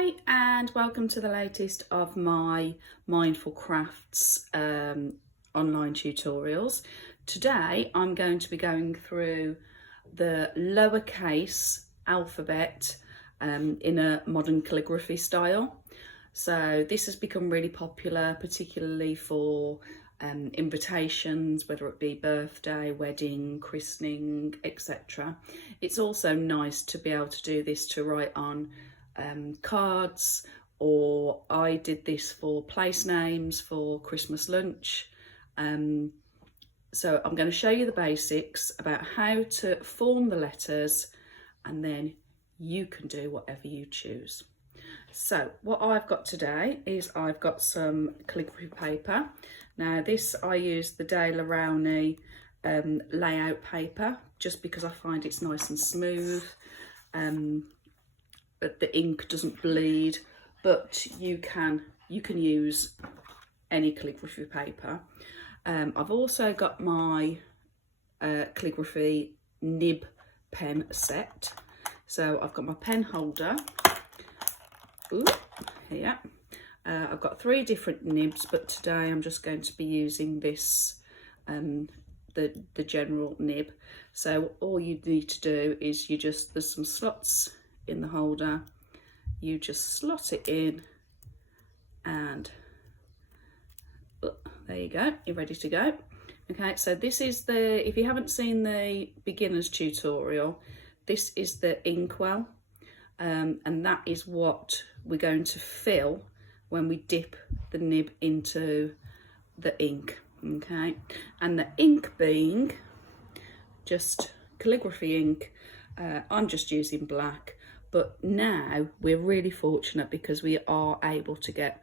Hi and welcome to the latest of my Mindful Crafts online tutorials. Today I'm going to be going through the lowercase alphabet in a modern calligraphy style. So this has become really popular, particularly for invitations, whether it be birthday, wedding, christening, etc. It's also nice to be able to do this to write on cards, or I did this for place names for Christmas lunch. So I'm going to show you the basics about how to form the letters, and then you can do whatever you choose. So what I've got today is I've got some calligraphy paper. Now this, I use the Dale Rowney layout paper just because I find it's nice and smooth. But the ink doesn't bleed, but you can use any calligraphy paper. I've also got my calligraphy nib pen set. So I've got my pen holder. Ooh, here. I've got 3 different nibs, but today I'm just going to be using this, the general nib. So all you need to do is there's some slots in the holder, you just slot it in, and there you go, you're ready to go. Okay, so this is if you haven't seen the beginner's tutorial, this is the inkwell, and that is what we're going to fill when we dip the nib into the ink. Okay, and the ink being just calligraphy ink. I'm just using black. But now we're really fortunate because we are able to get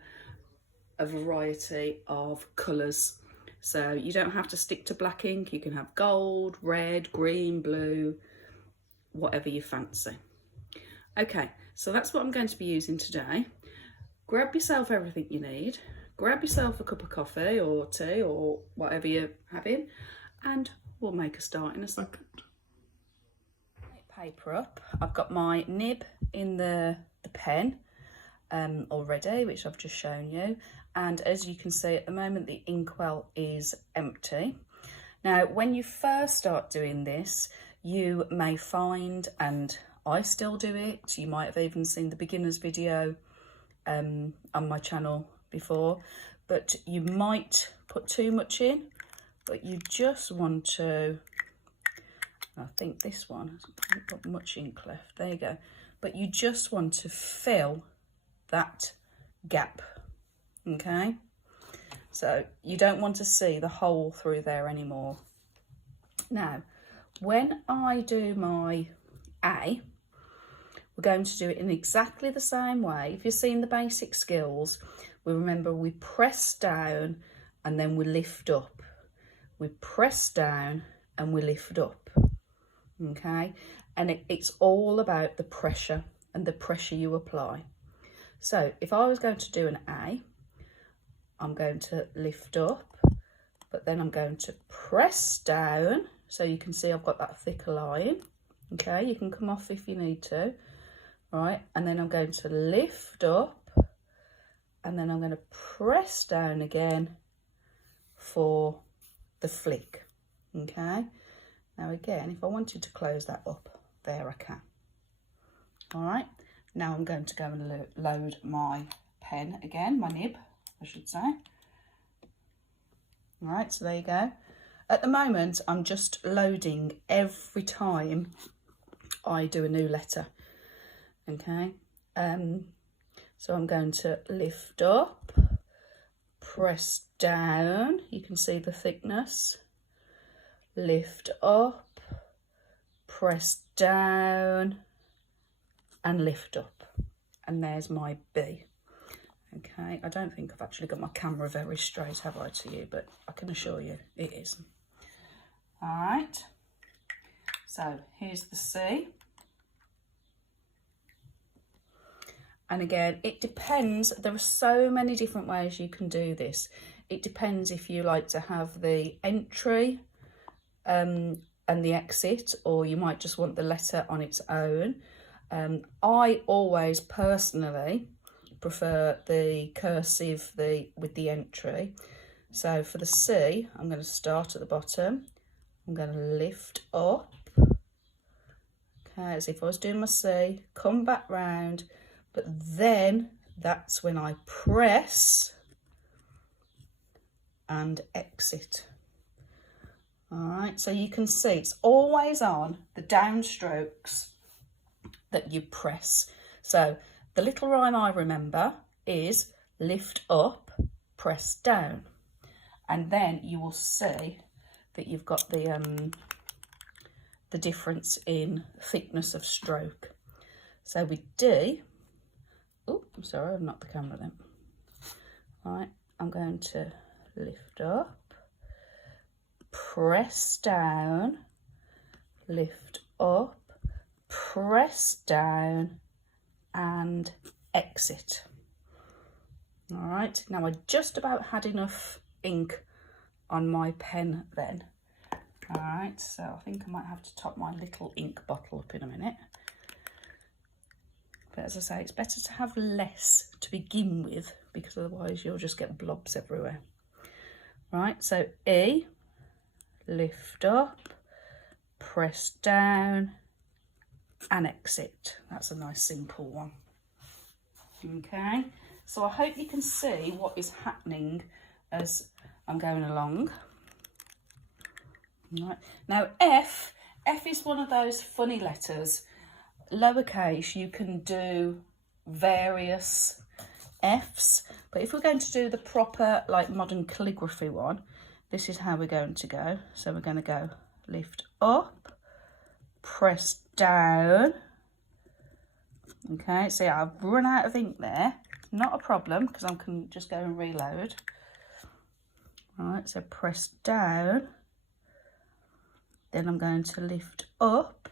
a variety of colours. So you don't have to stick to black ink. You can have gold, red, green, blue, whatever you fancy. Okay, so that's what I'm going to be using today. Grab yourself everything you need. Grab yourself a cup of coffee or tea or whatever you're having, and we'll make a start in a second. Paper up. I've got my nib in the pen already, which I've just shown you, and as you can see at the moment the inkwell is empty. Now when you first start doing this, you may find, and I still do it, you might have even seen the beginners video on my channel before, but you might put too much in, but you just want to, I think this one hasn't got much ink left. There you go. But you just want to fill that gap, okay? So you don't want to see the hole through there anymore. Now, when I do my A, we're going to do it in exactly the same way. If you've seen the basic skills, we press down and then we lift up. We press down and we lift up. Okay, and it's all about the pressure and the pressure you apply. So if I was going to do an A, I'm going to lift up, but then I'm going to press down, so you can see I've got that thicker line. Okay, you can come off if you need to. All right, and then I'm going to lift up, and then I'm going to press down again for the flick. Okay. Now again, if I wanted to close that up, there I can. All right, now I'm going to go and load my pen again, my nib, I should say. All right, so there you go. At the moment, I'm just loading every time I do a new letter, okay? So I'm going to lift up, press down, you can see the thickness, lift up, press down, and lift up. And there's my B. Okay, I don't think I've actually got my camera very straight, have I, to you, but I can assure you it is. All right, so here's the C. And again, it depends. There are so many different ways you can do this. It depends if you like to have the entry and the exit, or you might just want the letter on its own. I always personally prefer the cursive with the entry. So for the C, I'm going to start at the bottom. I'm going to lift up. Okay, as if I was doing my C, come back round, but then that's when I press and exit. All right, so you can see it's always on the downstrokes that you press. So the little rhyme I remember is lift up, press down, and then you will see that you've got the difference in thickness of stroke. So with D, oh, I'm sorry, I've knocked the camera then. All right, I'm going to lift up, press down, lift up, press down, and exit. All right, now I just about had enough ink on my pen then. All right, so I think I might have to top my little ink bottle up in a minute. But as I say, it's better to have less to begin with, because otherwise you'll just get blobs everywhere. Right, so E, lift up, press down, and exit. That's a nice simple one. Okay, so I hope you can see what is happening as I'm going along. Right. Now F is one of those funny letters. Lowercase, you can do various Fs, but if we're going to do the proper like modern calligraphy one, this is how we're going to go. So we're going to go lift up, press down. Okay, see, I've run out of ink there. Not a problem, because I can just go and reload. Right, so press down. Then I'm going to lift up,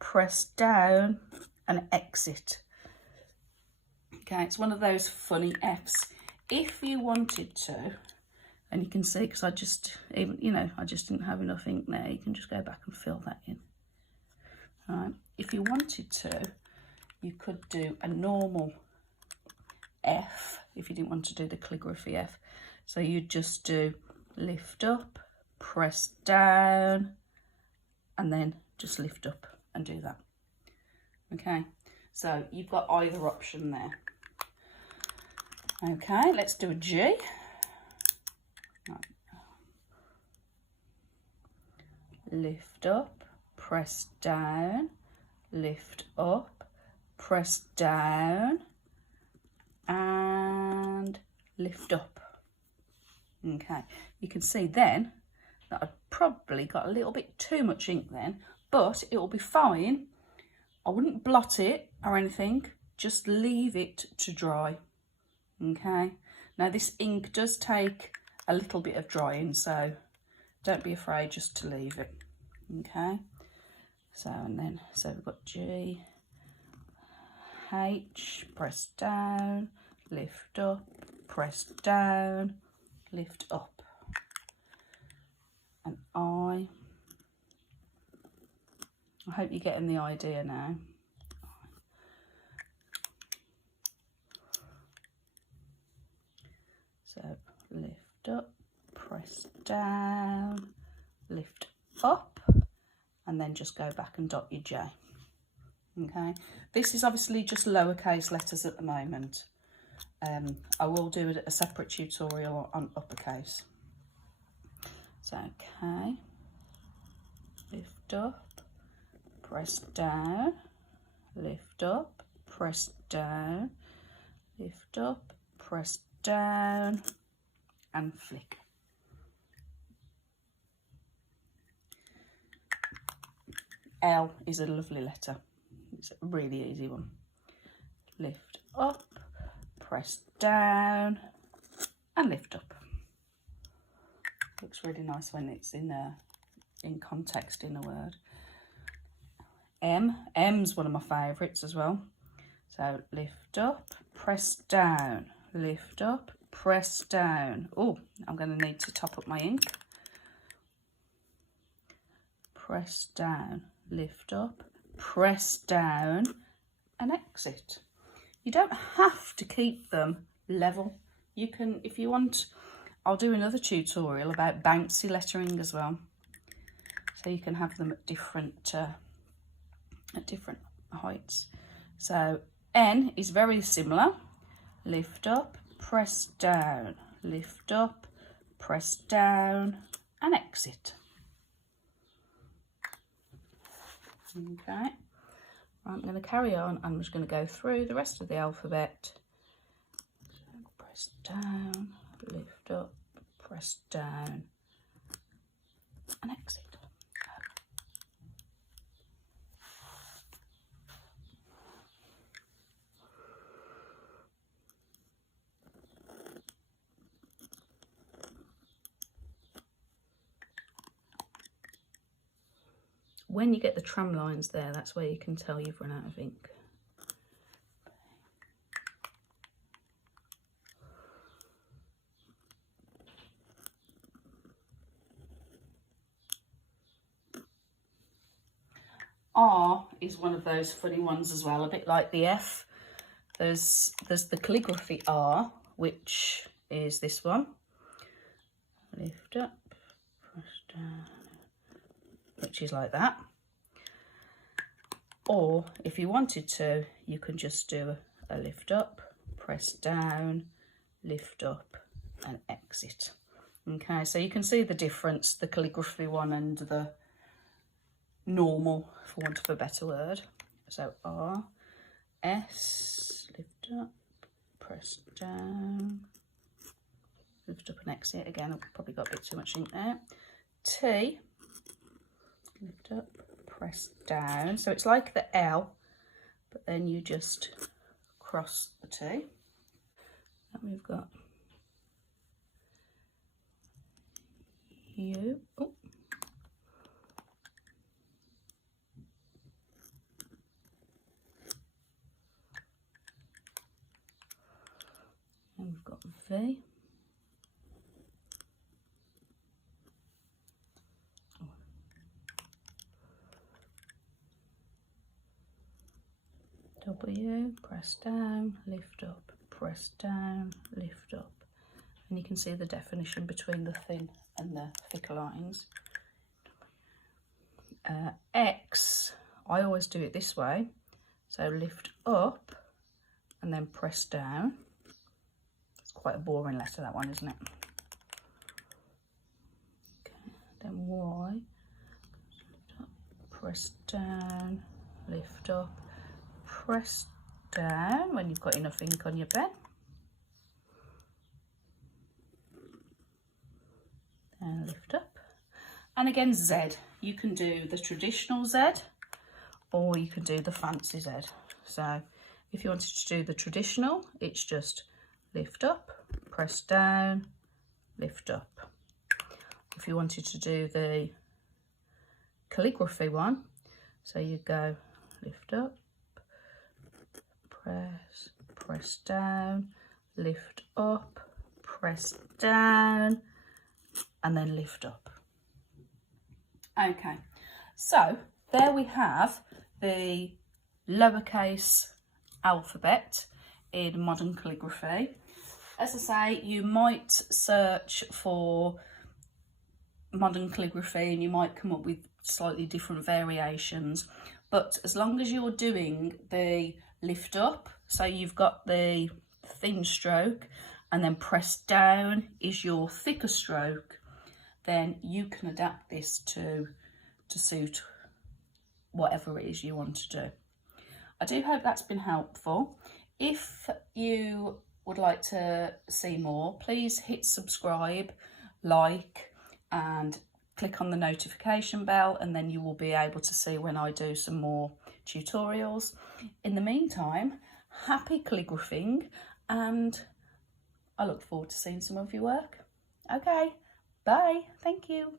press down, and exit. Okay, it's one of those funny Fs. If you wanted to, and you can see, because I just didn't have enough ink there, you can just go back and fill that in. All right, if you wanted to, you could do a normal F if you didn't want to do the calligraphy F. So you'd just do lift up, press down, and then just lift up and do that. Okay, so you've got either option there. Okay, let's do a G. Right. Lift up, press down, lift up, press down, and lift up. Okay, you can see then that I've probably got a little bit too much ink then, but it will be fine. I wouldn't blot it or anything, just leave it to dry. Okay, now this ink does take a little bit of drying, so don't be afraid just to leave it. Okay, so we've got G, H, press down, lift up, press down, lift up, and I hope you're getting the idea now. So lift up, press down, lift up, and then just go back and dot your J. Okay, this is obviously just lowercase letters at the moment. I will do a separate tutorial on uppercase. So, okay, lift up, press down, lift up, press down, lift up, press down, and flick. L is a lovely letter. It's a really easy one. Lift up, press down, and lift up. Looks really nice when it's in context in a word. M's one of my favourites as well. So lift up, press down, lift up, press down. Oh, I'm going to need to top up my ink. Press down, lift up, press down, and exit. You don't have to keep them level. You can, if you want, I'll do another tutorial about bouncy lettering as well. So you can have them at different heights. So N is very similar. Lift up, press down, lift up, press down, and exit. Okay. I'm going to carry on. I'm just going to go through the rest of the alphabet. Press down, lift up, press down, and exit. When you get the tram lines there, that's where you can tell you've run out of ink. R is one of those funny ones as well, a bit like the F. There's the calligraphy R, which is this one. Lift up, press down, which is like that. Or if you wanted to, you can just do a lift up, press down, lift up, and exit. Okay, so you can see the difference, the calligraphy one and the normal, for want of a better word. So R, S, lift up, press down, lift up and exit. Again, I've probably got a bit too much ink there. T, lift up, press down. So it's like the L, but then you just cross the T. And we've got U. Oh. And we've got V. W, press down, lift up, press down, lift up. And you can see the definition between the thin and the thicker lines. X, I always do it this way. So lift up and then press down. It's quite a boring letter, that one, isn't it? Okay. Then Y, lift up, press down, lift up, press down when you've got enough ink on your pen. And lift up. And again, Z. You can do the traditional Z or you can do the fancy Z. So if you wanted to do the traditional, it's just lift up, press down, lift up. If you wanted to do the calligraphy one, so you go lift up, press down, lift up, press down, and then lift up. Okay, so there we have the lowercase alphabet in modern calligraphy. As I say, you might search for modern calligraphy and you might come up with slightly different variations, but as long as you're doing the lift up, so you've got the thin stroke and then press down is your thicker stroke, then you can adapt this to suit whatever it is you want to do. I do hope that's been helpful. If you would like to see more, please hit subscribe, like, and click on the notification bell, and then you will be able to see when I do some more tutorials. In the meantime, happy calligraphing, and I look forward to seeing some of your work. Okay, bye, thank you.